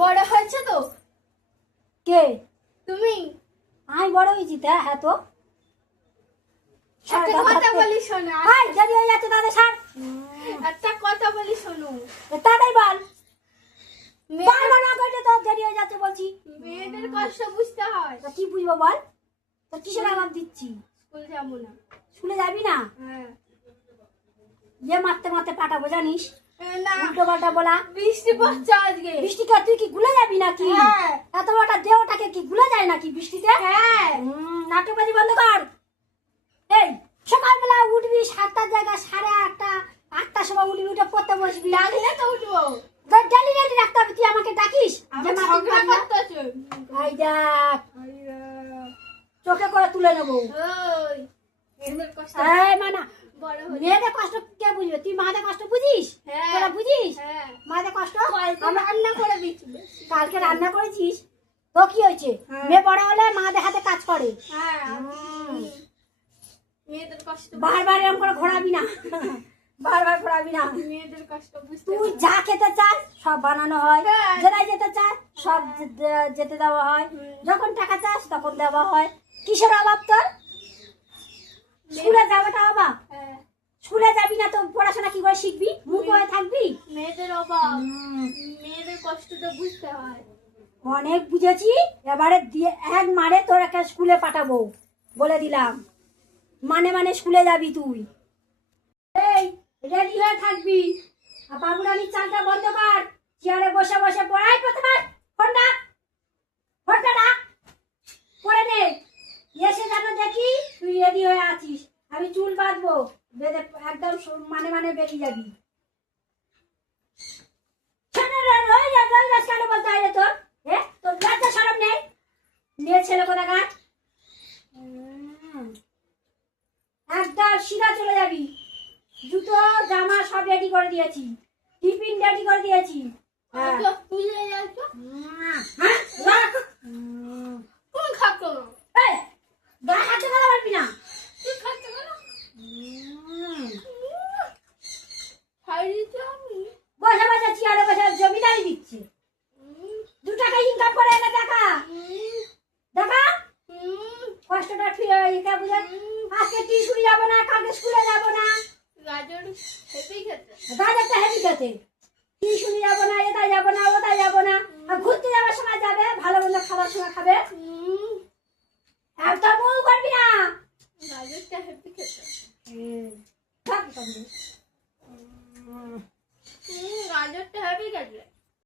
বড় হয়েছে তো? কে? তুমি। আমি বড় হয়েছি তা? হ্যাঁ তো। একটা কথা বলি শোনো। হাই দেরি হয়ে যাচ্ছে দাদা স্যার। একটা কথা বলি শোনো। তাড়াতাড়ি বল। বারবার না করলে তো দেরি হয়ে যাচ্ছে বলছি। মেয়েদের কষ্ট বুঝতে হয়। তা কি বুঝবো বল? তো কিসের আলাপ দিচ্ছি? স্কুল যাবো না। স্কুলে যাবি না? হ্যাঁ। যে মারতে মারতে পাঠাবো জানিস? না। উল্টো পাল্টা বলা। বৃষ্টি পড়ছে আজকে। বৃষ্টি কে তুই কি গুলে যাবি নাকি? হ্যাঁ। এত বড়টা দেহটাকে কি গুলে যায় নাকি বৃষ্টিতে? হ্যাঁ। নাটকবাজি বন্ধ কর। এই সকালবেলা উঠবি 7টার জায়গায় 8:30 8টার সময় উঠবি, উঠে পড়তে বসবি। ডালিয়ে তো উঠবো। ডালি ডালি রাখতে হবে। তুই আমাকে ডাকিস আমি যে মা তুই ঝগড়া পারবি না? করতেছো। এই দেখ চোখে করে তুলে নেবো। ওই মেয়েদের কষ্ট এই মানা বড় হয়ে মেয়েদের কষ্ট কে বুঝবে? তুই মাদের কষ্ট বুঝিস? হ্যাঁ। তোরা বুঝিস হ্যাঁ। মাদের কষ্ট? আমরা রান্না করে দিচ্ছি। কালকে রান্না করেছিস তো কি হয়েছে? হ্যাঁ। মেয়ে বড় হলে মাদের হাতে কাজ করে। হ্যাঁ। মেয়েদের কষ্ট বারবার এরকম করে ঘোরাবি না। বারবার ঘোরাবি না। মেয়েদের কষ্ট বুঝতে তুই হয়। যা খেতে চাস সব বানানো হয়, হ্যাঁ। যেটাই যেতে চাস সব যেতে দেওয়া হয়, যখন টাকা চাস তখন দেওয়া হয়। কিসের অভাব তোর? স্কুলে যাওয়াটা অভাব? হ্যাঁ। স্কুলে যাবি না তো পড়াশোনা কি করে শিখবি? মূর্খ হয়ে থাকবি? মেয়েদের অভাব। মেয়েদের কষ্ট তো বুঝতে হয়। অনেক বুঝেছি, এবারে দিয়ে এক মারে তোর একটা স্কুলে পাঠাবো বলে দিলাম। মানে মানে স্কুলে যাবি তুই। এই রেডি হয়ে থাকবি। আর বাবুরানির চালটা বন্ধ কর। চেয়ারে বসে বসে পড়াই প্রথমে ফোনটা রাখ পড়ে নে। এসে যেন দেখি তুই রেডি হয়ে আছিস। আমি চুল বাঁধবো, বেঁধে একদম মানে মানে বেরিয়ে যাবি। কেন বলতে হয় রে তোর? তোর লজ্জা শরম নেই? মেয়ে ছেলে কোথাকার? একদম সিধা চলে যাবি। জুতো জামা সব রেডি করে দিয়েছি, টিফিন রেডি করে দিয়েছি। তুলে যাচ্ছ রাখ। কোন খাচ্ছো? এই, গায়ে হাতে কথা বলবি না। তুই খাচ্ছো কেন? খাই দিচ্ছি আমি। বসে বসে চেয়ারে বসে জমিদারি দিচ্ছে। 2 টাকা ইনকাম করে এনে দেখা দেখা কষ্টটা একা বুঝে। আজকে টিউশনি যাবো না, কালকে স্কুলে যাবো না। গাজর হেপি খেতে। গাজরটা হেভি খেতে। টিউশনি যাবো না, এটাই যাবো না, ওটাই যাবো না। আর ঘুরতে যাওয়ার সময় যাবে, ভালো মন্দ খাবার সময় খাবে। একদম মুখ করবি না। গাজরটা হেপি খেতে। থাক তাহলে। গাজরটা হেপি খেতে।